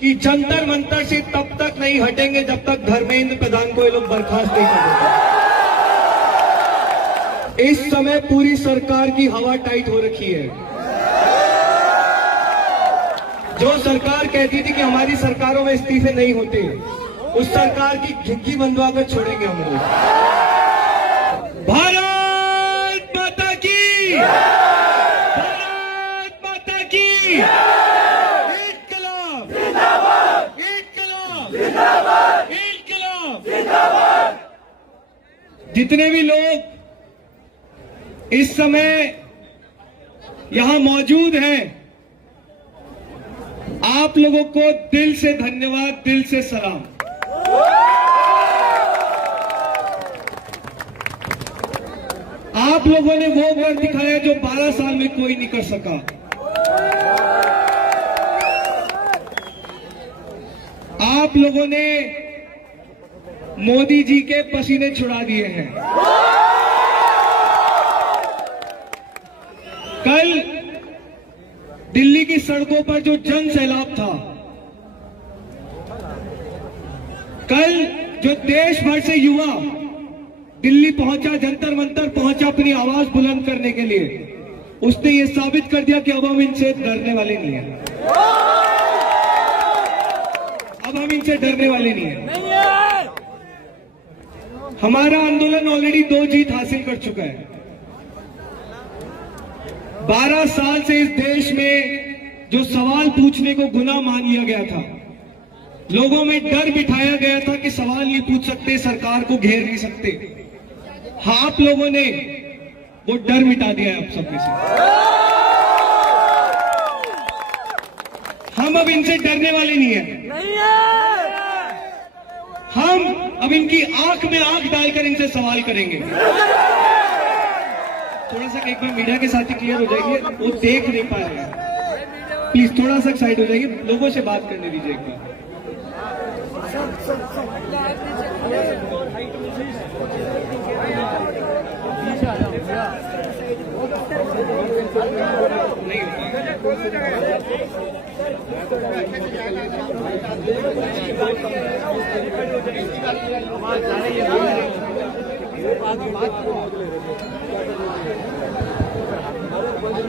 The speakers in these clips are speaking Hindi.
कि जंतर मंतर से तब तक नहीं हटेंगे जब तक धर्मेंद्र प्रधान को ये लोग बर्खास्त नहीं करेंगे। इस समय पूरी सरकार की हवा टाइट हो रखी है। जो सरकार कहती थी कि हमारी सरकारों में इस्तीफे नहीं होते, उस सरकार की झुग्गी बनवा कर छोड़ेंगे हम लोग। भारत माता की, भारत माता की, इनकलाब जिंदाबाद, इनकलाब जिंदाबाद, इनकलाब जिंदाबाद। जितने भी लोग इस समय यहां मौजूद हैं, आप लोगों को दिल से धन्यवाद, दिल से सलाम। आप लोगों ने वो वर्क दिखाया जो 12 साल में कोई नहीं कर सका। आप लोगों ने मोदी जी के पसीने छुड़ा दिए हैं। कल दिल्ली की सड़कों पर जो जन सैलाब था, कल जो देश भर से युवा दिल्ली पहुंचा, जंतर मंतर पहुंचा अपनी आवाज बुलंद करने के लिए, उसने ये साबित कर दिया कि अब हम इनसे डरने वाले नहीं हैं। अब हम इनसे डरने वाले नहीं हैं। हमारा आंदोलन ऑलरेडी 2 जीत हासिल कर चुका है। 12 साल से इस देश में जो सवाल पूछने को गुनाह मान लिया गया था, लोगों में डर बिठाया गया था कि सवाल नहीं पूछ सकते, सरकार को घेर नहीं सकते। हाँ, आप लोगों ने वो डर मिटा दिया है आप सब में से। हम अब इनसे डरने वाले नहीं हैं। हम अब इनकी आंख में आंख डालकर इनसे सवाल करेंगे। थोड़ा सा एक बार मीडिया के साथ ही क्लियर हो जाइए, वो देख नहीं पा रहे हैं। प्लीज थोड़ा सा साइड हो जाइए, लोगों से बात करने दीजिए एक बार।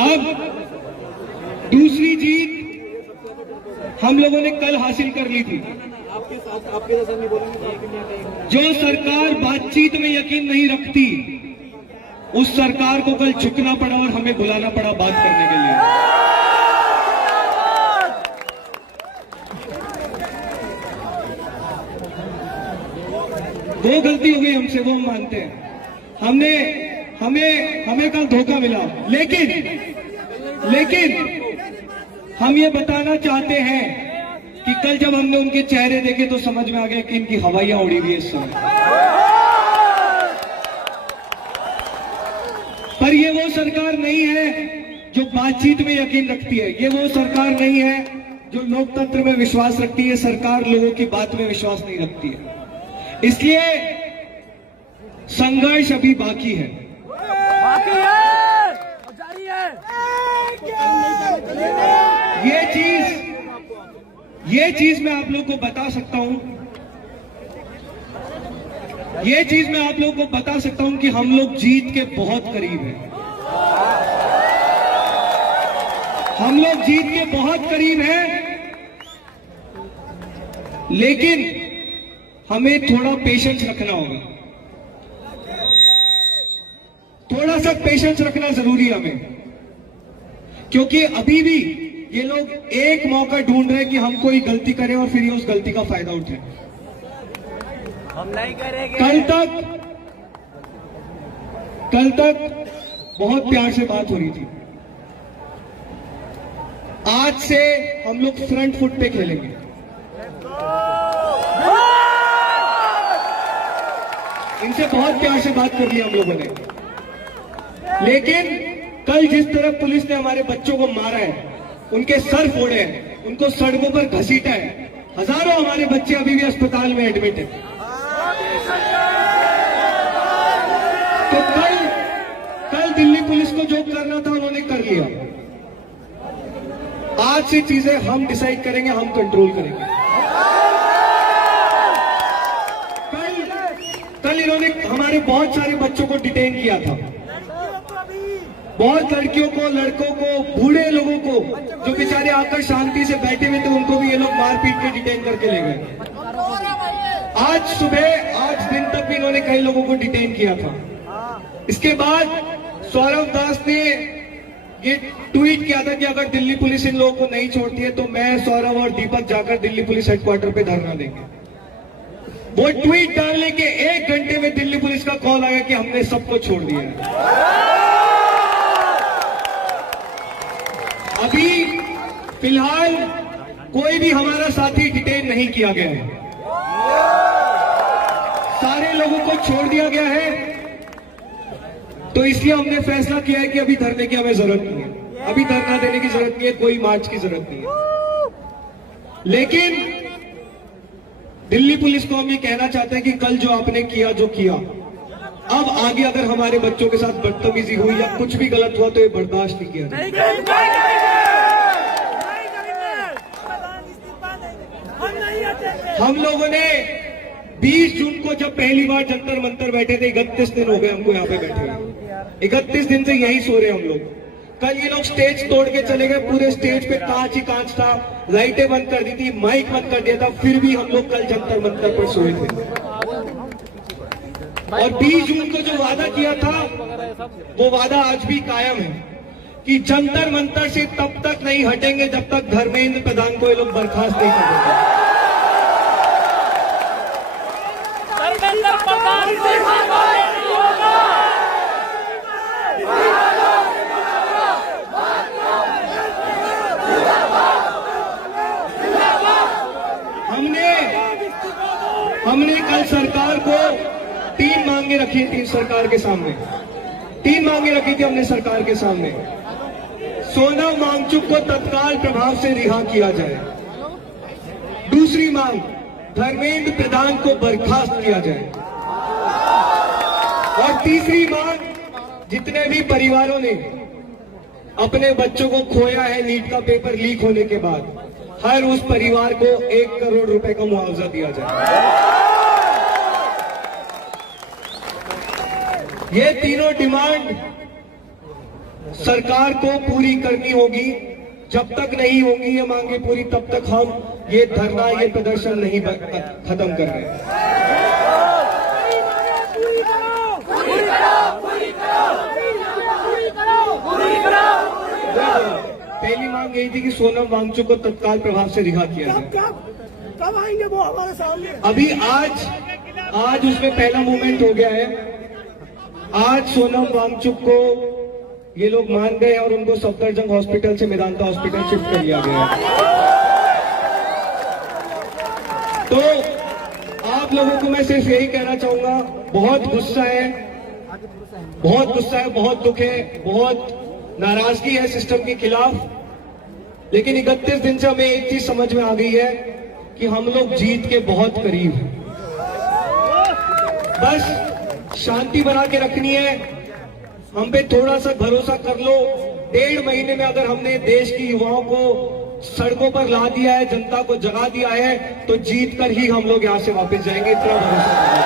अब दूसरी जीत हम लोगों ने कल हासिल कर ली थी। जो सरकार बातचीत में यकीन नहीं रखती, उस सरकार को कल झुकना पड़ा और हमें बुलाना पड़ा बात करने के लिए। वो गलती हो गई हमसे, वो हम मानते हैं। हमें कल धोखा मिला, लेकिन हम ये बताना चाहते हैं कि कल जब हमने उनके चेहरे देखे तो समझ में आ गया कि इनकी हवाइयां उड़ी हुई है इस समय। पर ये वो सरकार नहीं है जो बातचीत में यकीन रखती है। ये वो सरकार नहीं है जो लोकतंत्र में विश्वास रखती है। सरकार लोगों की बात में विश्वास नहीं रखती है। इसलिए संघर्ष अभी बाकी है। जारी है। ये चीज मैं आप लोगों को बता सकता हूं। ये चीज मैं आप लोगों को बता सकता हूं कि हम लोग जीत के बहुत करीब हैं। हम लोग जीत के बहुत करीब हैं, लेकिन हमें थोड़ा पेशेंस रखना होगा। थोड़ा सा पेशेंस रखना जरूरी है हमें, क्योंकि अभी भी ये लोग एक मौका ढूंढ रहे हैं कि हम कोई गलती करें और फिर ये उस गलती का फायदा उठाएं। हम नहीं करेंगे। कल तक बहुत प्यार से बात हो रही थी। आज से हम लोग फ्रंट फुट पे खेलेंगे। इनसे बहुत प्यार से बात कर ली हम लोगों ने, लेकिन कल जिस तरह पुलिस ने हमारे बच्चों को मारा है, उनके सर फोड़े हैं, उनको सड़कों पर घसीटा है, हजारों हमारे बच्चे अभी भी अस्पताल में एडमिट हैं। तो कल दिल्ली पुलिस को जो करना था उन्होंने कर लिया। आज से चीजें हम डिसाइड करेंगे, हम कंट्रोल करेंगे। कल इन्होंने हमारे बहुत सारे बच्चों को डिटेन किया था, बहुत लड़कियों को, लड़कों को, बूढ़े लोगों को जो बेचारे आकर शांति से बैठे हुए थे, उनको भी ये लोग मार पीट के डिटेन करके ले गए। आज सुबह, आज दिन तक भी इन्होंने कई लोगों को डिटेन किया था। इसके बाद सौरभ दास ने ये ट्वीट किया था कि अगर दिल्ली पुलिस इन लोगों को नहीं छोड़ती है तो मैं, सौरभ और दीपक जाकर दिल्ली पुलिस हेडक्वार्टर पे धरना देंगे। वो ट्वीट डालने के 1 घंटे में दिल्ली पुलिस का कॉल आया कि हमने सबको छोड़ दिया है। अभी फिलहाल कोई भी हमारा साथी डिटेन नहीं किया गया है, सारे लोगों को छोड़ दिया गया है। तो इसलिए हमने फैसला किया है कि अभी धरने की हमें जरूरत नहीं है, अभी धरना देने की जरूरत नहीं है, कोई मार्च की जरूरत नहीं है। लेकिन दिल्ली पुलिस को हम ये कहना चाहते हैं कि कल जो आपने किया, जो किया, अब आगे अगर हमारे बच्चों के साथ बदतमीजी हुई या कुछ भी गलत हुआ तो ये बर्दाश्त नहीं किया जाएगा। हम लोगों ने 20 जून को जब पहली बार जंतर मंतर बैठे थे, 31 दिन हो गए हमको यहाँ पे बैठे हुए, 31 दिन से यही सो रहे हम लोग। कल ये लोग स्टेज तोड़ के चले गए, पूरे स्टेज पे कांच ही कांच था, लाइटें बंद कर दी थी, माइक बंद कर दिया था, फिर भी हम लोग कल जंतर मंतर पर सोए थे। और 20 जून को जो वादा किया था वो वादा आज भी कायम है कि जंतर मंतर से तब तक नहीं हटेंगे जब तक धर्मेंद्र प्रधान को ये लोग बर्खास्त नहीं कर देते। हमने कल सरकार को 3 मांगे रखी थी, सरकार के सामने 3 मांगे रखी थी हमने सरकार के सामने। सोनम वांगचुक को तत्काल प्रभाव से रिहा किया जाए। दूसरी मांग, धर्मेंद्र प्रधान को बर्खास्त किया जाए। और तीसरी मांग, जितने भी परिवारों ने अपने बच्चों को खोया है नीट का पेपर लीक होने के बाद, हर उस परिवार को 1 करोड़ रुपए का मुआवजा दिया जाए। ये तीनों डिमांड सरकार को पूरी करनी होगी। जब तक नहीं होंगी ये मांगे पूरी, तब तक हम ये धरना, ये प्रदर्शन नहीं खत्म कर रहे। पहली मांग यही थी कि सोनम वांगचुक को तत्काल प्रभाव से रिहा किया जाए। कब आएंगे वो हमारे सामने? अभी आज उसमें पहला मूवमेंट हो गया है। आज सोनम वांगचुक को ये लोग मान गए और उनको सफदरजंग हॉस्पिटल से मेदांता हॉस्पिटल शिफ्ट कर लिया गया है। तो आप लोगों को मैं सिर्फ यही कहना चाहूंगा, बहुत गुस्सा है, बहुत दुख है, बहुत नाराजगी है सिस्टम के खिलाफ। लेकिन 31 दिन से हमें एक चीज समझ में आ गई है कि हम लोग जीत के बहुत करीब हैं। बस शांति बना के रखनी है, हम पे थोड़ा सा भरोसा कर लो। 1.5 महीने में अगर हमने देश की युवाओं को सड़कों पर ला दिया है, जनता को जगा दिया है, तो जीत कर ही हम लोग यहाँ से वापस जाएंगे, इतना भरोसा करिए।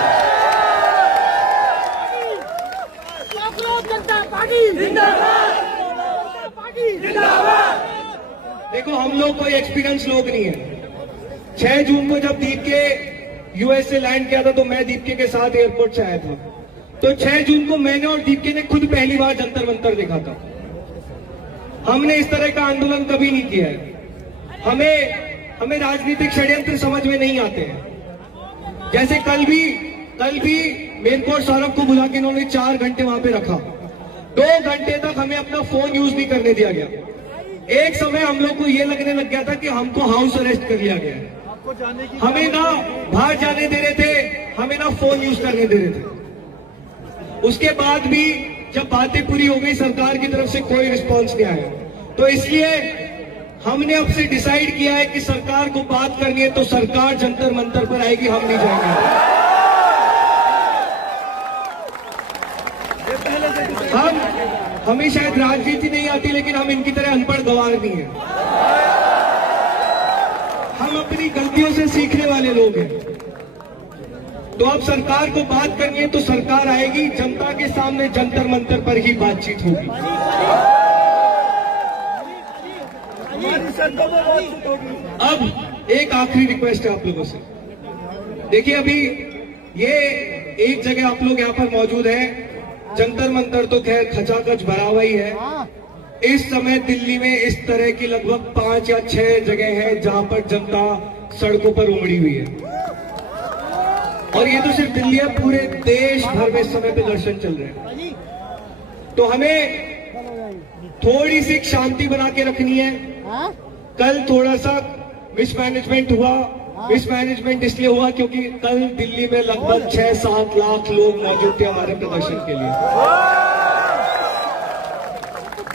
देखो, हम लोग कोई एक्सपीरियंस लोग नहीं है। 6 जून को जब दीप के यूएस से लैंड किया था तो मैं दीपके के साथ एयरपोर्ट से आया था। तो 6 जून को मैंने और दीपके ने खुद पहली बार जंतर मंतर देखा था। हमने इस तरह का आंदोलन कभी नहीं किया है। हमें राजनीतिक षड्यंत्र समझ में नहीं आते हैं। जैसे कल भी मेरे को और सौरभ को बुला के इन्होंने 4 घंटे वहां पे रखा। 2 घंटे तक हमें अपना फोन यूज नहीं करने दिया गया। एक समय हम लोग को ये लगने लग गया था कि हमको हाउस अरेस्ट कर लिया गया है। हमें ना बाहर जाने दे रहे थे, हमें ना फोन यूज करने दे रहे थे। उसके बाद भी जब बातें पूरी हो गई, सरकार की तरफ से कोई रिस्पॉन्स नहीं आया। तो इसलिए हमने अब से डिसाइड किया है कि सरकार को बात करनी है तो सरकार जंतर मंतर पर आएगी, हम नहीं जाएंगे। हमें शायद राजनीति नहीं आती, लेकिन हम इनकी तरह अनपढ़ गंवार नहीं है। हम अपनी गलतियों से सीखने वाले लोग हैं। तो अब सरकार को बात करनी है तो सरकार आएगी, जनता के सामने जंतर मंतर पर ही बातचीत होगी। अब एक आखिरी रिक्वेस्ट है आप लोगों से। देखिए, अभी ये एक जगह आप लोग यहाँ पर मौजूद हैं, जंतर मंतर तो खैर खचाखच भरा हुआ ही है। इस समय दिल्ली में इस तरह की लगभग 5 या 6 जगह है जहां पर जनता सड़कों पर उमड़ी हुई है। और ये तो सिर्फ दिल्ली है, पूरे देश भर में इस समय प्रदर्शन चल रहे हैं। तो हमें थोड़ी सी शांति बना के रखनी है। कल थोड़ा सा मिसमैनेजमेंट हुआ। मिसमैनेजमेंट इसलिए हुआ क्योंकि कल दिल्ली में लगभग 6-7 लाख लोग मौजूद थे हमारे प्रदर्शन के लिए।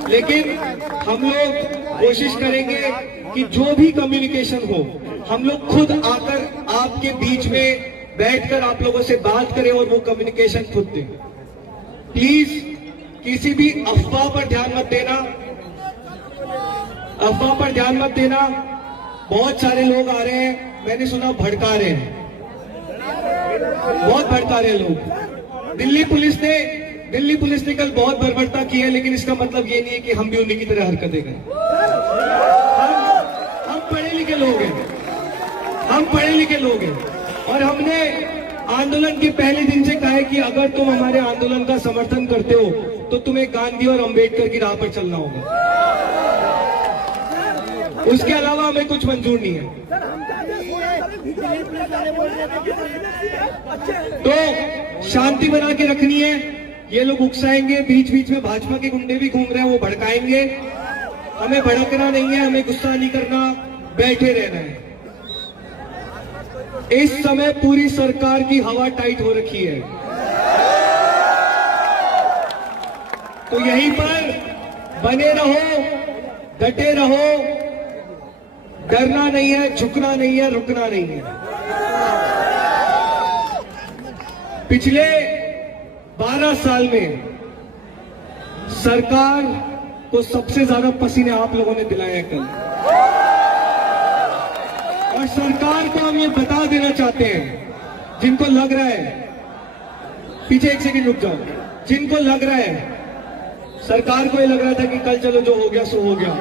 लेकिन हम लोग कोशिश करेंगे कि जो भी कम्युनिकेशन हो, हम लोग खुद आकर आपके बीच में बैठकर आप लोगों से बात करें और वो कम्युनिकेशन खुद दें। प्लीज किसी भी अफवाह पर ध्यान मत देना। अफवाह पर ध्यान मत देना। बहुत सारे लोग आ रहे हैं, मैंने सुना भड़का रहे हैं, बहुत भड़का रहे हैं लोग। दिल्ली पुलिस ने कल बहुत बर्बरता की है, लेकिन इसका मतलब ये नहीं है कि हम भी उन्हीं की तरह हरकतें करें। हम पढ़े लिखे लोग हैं, हम पढ़े लिखे लोग हैं, और हमने आंदोलन के पहले दिन से कहा है कि अगर तुम हमारे आंदोलन का समर्थन करते हो तो तुम्हें गांधी और अंबेडकर की राह पर चलना होगा। उसके अलावा हमें कुछ मंजूर नहीं है। तो शांति बना के रखनी है। ये लोग उकसाएंगे, बीच बीच में भाजपा के गुंडे भी घूम रहे हैं, वो भड़काएंगे। हमें भड़कना नहीं है, हमें गुस्सा नहीं करना, बैठे रहना है। इस समय पूरी सरकार की हवा टाइट हो रखी है, तो यहीं पर बने रहो, डटे रहो। डरना नहीं है, झुकना नहीं है, रुकना नहीं है। पिछले 12 साल में सरकार को सबसे ज्यादा पसीने आप लोगों ने दिलाए हैं कल। और सरकार को हम ये बता देना चाहते हैं, जिनको लग रहा है, पीछे एक सेकंड रुक जाओ, जिनको लग रहा है, सरकार को ये लग रहा था कि कल चलो जो हो गया सो हो गया,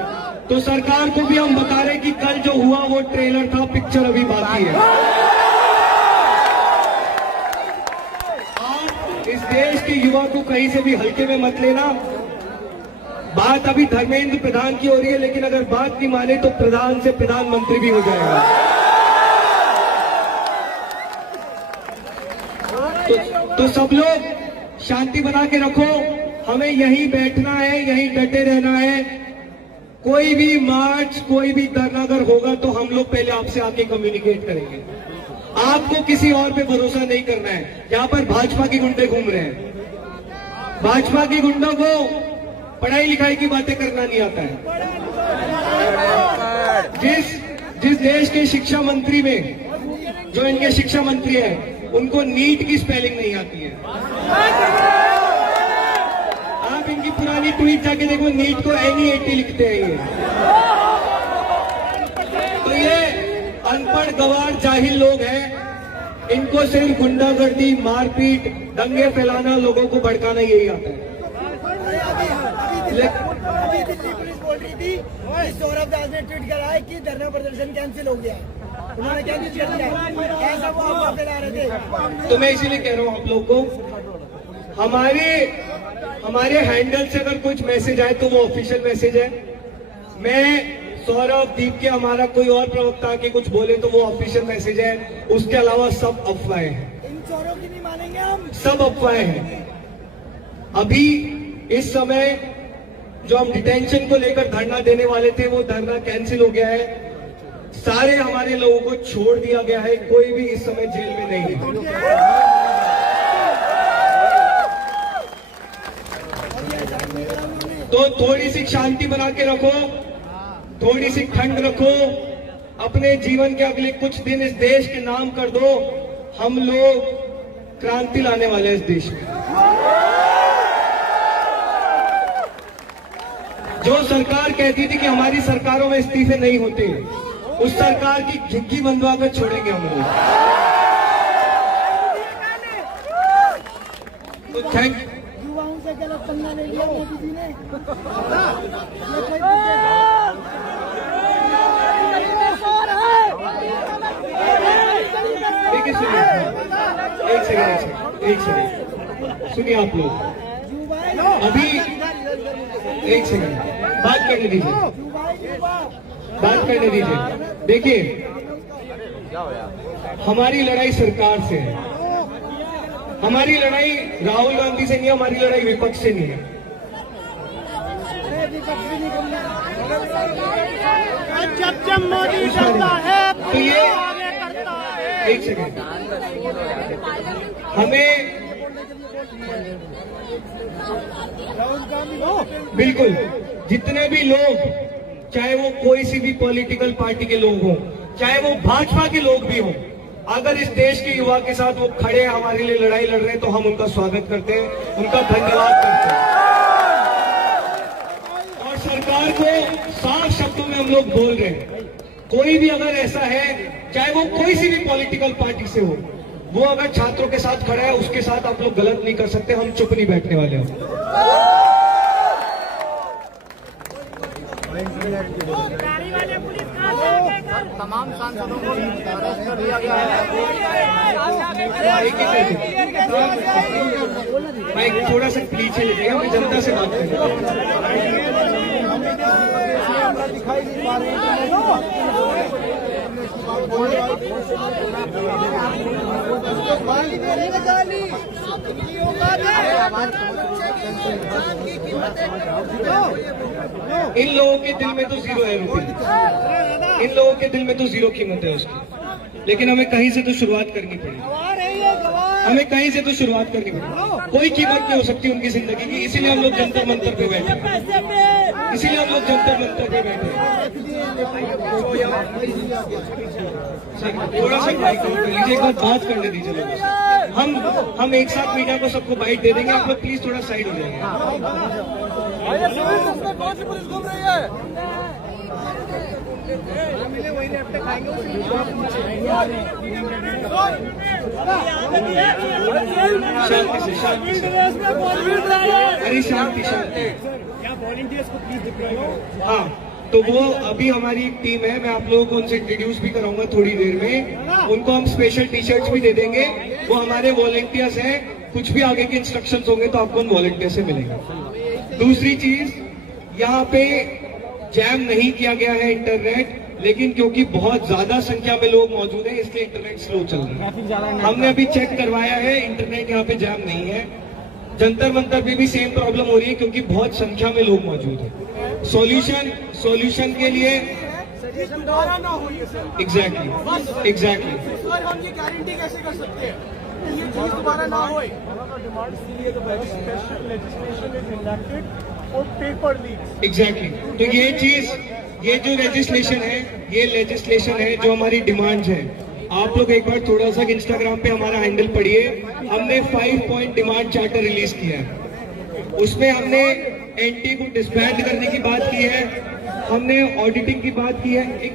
तो सरकार को भी हम बता रहे हैं कि कल जो हुआ वो ट्रेलर था, पिक्चर अभी बाकी है। आप इस देश के युवा को कहीं से भी हल्के में मत लेना। बात अभी धर्मेंद्र प्रधान की हो रही है, लेकिन अगर बात नहीं माने तो प्रधान से प्रधानमंत्री भी हो जाएगा। तो सब लोग शांति बना के रखो। हमें यहीं बैठना है, यहीं डटे रहना है। कोई भी मार्च, कोई भी धरना अगर होगा तो हम लोग पहले आपसे आके कम्युनिकेट करेंगे। आपको किसी और पे भरोसा नहीं करना है। यहाँ पर भाजपा के गुंडे घूम रहे हैं, भाजपा के गुंडों को पढ़ाई लिखाई की बातें करना नहीं आता है। जिस देश के शिक्षा मंत्री में, जो इनके शिक्षा मंत्री हैं, उनको नीट की स्पेलिंग नहीं आती है। आप इनकी पुरानी ट्वीट जाके देखो, नीट को NEAT लिखते हैं ये। तो ये अनपढ़ गंवार जाहिल लोग हैं। इनको सिर्फ गुंडागर्दी, मारपीट, दंगे फैलाना, लोगों को भड़काना यही आता है। अभी दिल्ली पुलिस बोल रही थी कि सौरभ दास ने ट्वीट करा है कि धरना प्रदर्शन कैंसिल हो गया है। उन्होंने कैंसिल कर दिया है, ऐसा वो आप फैला रहे थे। तो मैं इसीलिए कह रहा हूँ आप लोगों को, हमारे हैंडल से अगर कुछ मैसेज आए तो वो ऑफिशियल मैसेज है। मैं सौरभ, दीप के, हमारा कोई और प्रवक्ता के कुछ बोले तो वो ऑफिशियल मैसेज है। उसके अलावा सब अफवाहें हैं। इन चोरों की नहीं मानेंगे हम, सब अफवाहें हैं। अभी इस समय जो हम डिटेंशन को लेकर धरना देने वाले थे, वो धरना कैंसिल हो गया है। सारे हमारे लोगों को छोड़ दिया गया है, कोई भी इस समय जेल में नहीं है। तो थोड़ी सी शांति बना के रखो, थोड़ी सी ठंड रखो। अपने जीवन के अगले कुछ दिन इस देश के नाम कर दो। हम लोग क्रांति लाने वाले हैं इस देश में। जो सरकार कहती थी कि हमारी सरकारों में इस्तीफे नहीं होते, उस सरकार की झिग्गी बंधवा कर छोड़ेंगे हम लोग। तो थैंक युवाओं से गलत पंगा ले लिया मोदी जी ने। देखिए, सुनिए, एक सेकंड सुनिए आप लोग, अभी एक सेकंड बात करने दीजिए। देखिए, हमारी लड़ाई सरकार से है, हमारी लड़ाई राहुल गांधी से नहीं है, हमारी लड़ाई विपक्ष से नहीं है। जब मोदी चलता है तो ये एक सेकंड, हमें बिल्कुल जितने भी लोग, चाहे वो कोई सी भी पॉलिटिकल पार्टी के लोग हों, चाहे वो भाजपा के लोग भी हों, अगर इस देश के युवा के साथ वो खड़े हमारे लिए लड़ाई लड़ रहे हैं, तो हम उनका स्वागत करते हैं, उनका धन्यवाद करते हैं। और सरकार को साफ शब्दों में हम लोग बोल रहे हैं, कोई भी अगर ऐसा है, चाहे वो कोई सी भी पॉलिटिकल पार्टी से हो, वो अगर छात्रों के साथ खड़ा है, उसके साथ आप लोग गलत नहीं कर सकते, हम चुप नहीं बैठने वाले हो। तमाम सांसदों को अरेस्ट कर दिया गया है। मैं थोड़ा सा पीछे ले गया, मैं जनता से बात कर रहा हूँ। दिखाई नहीं पा इन लोगों के दिल में तो जीरो है रुपये, इन लोगों के दिल में तो जीरो कीमत है उसकी, लेकिन हमें कहीं से तो शुरुआत करनी पड़ेगी, हमें कहीं से तो शुरुआत करनी पड़ेगी। कोई कीमत नहीं हो सकती उनकी जिंदगी की, इसीलिए हम लोग जंतर मंतर पे बैठे, इसीलिए हम लोग जंतर मंतर पे बैठे। थोड़ा सा बाइक कर लीजिए, एक बार बात करने दीजिए लोगों से। हम एक साथ मीडिया को सबको बाइट दे देंगे, आप लोग प्लीज थोड़ा साइड हो जाएंगे। पुलिस घूम रही है। शांति से, शांति से, अरे शांति शांति। हाँ, तो वो अभी हमारी एक टीम है, मैं आप लोगों को उनसे इंट्रोड्यूस भी कराऊंगा थोड़ी देर में। उनको हम स्पेशल टी शर्ट्स भी दे देंगे, वो हमारे वॉलंटियर्स हैं। कुछ भी आगे के इंस्ट्रक्शंस होंगे तो आपको उन वॉलंटियर से मिलेंगे। दूसरी चीज, यहाँ पे जैम नहीं किया गया है इंटरनेट, लेकिन क्योंकि बहुत ज्यादा संख्या में लोग मौजूद हैं, इसलिए इंटरनेट स्लो चल रहा है। हमने अभी चेक करवाया है, इंटरनेट यहाँ पे जैम नहीं है। जंतर मंतर पे भी सेम प्रॉब्लम हो रही है, क्योंकि बहुत संख्या में लोग मौजूद हैं। सॉल्यूशन के लिए एग्जैक्टली हम ये गारंटी कैसे कर सकते हैं ये चीज दोबारा ना हो? एग्जैक्टली, तो ये जो लेजिस्लेशन है जो हमारी डिमांड्स है, आप लोग एक बार थोड़ा सा इंस्टाग्राम पे हमारा हैंडल पढ़िए। हमने 5 पॉइंट डिमांड चार्टर रिलीज किया है, उसमें हमने एनटी को डिसबैंड करने की बात की है, हमने ऑडिटिंग की बात की है। एक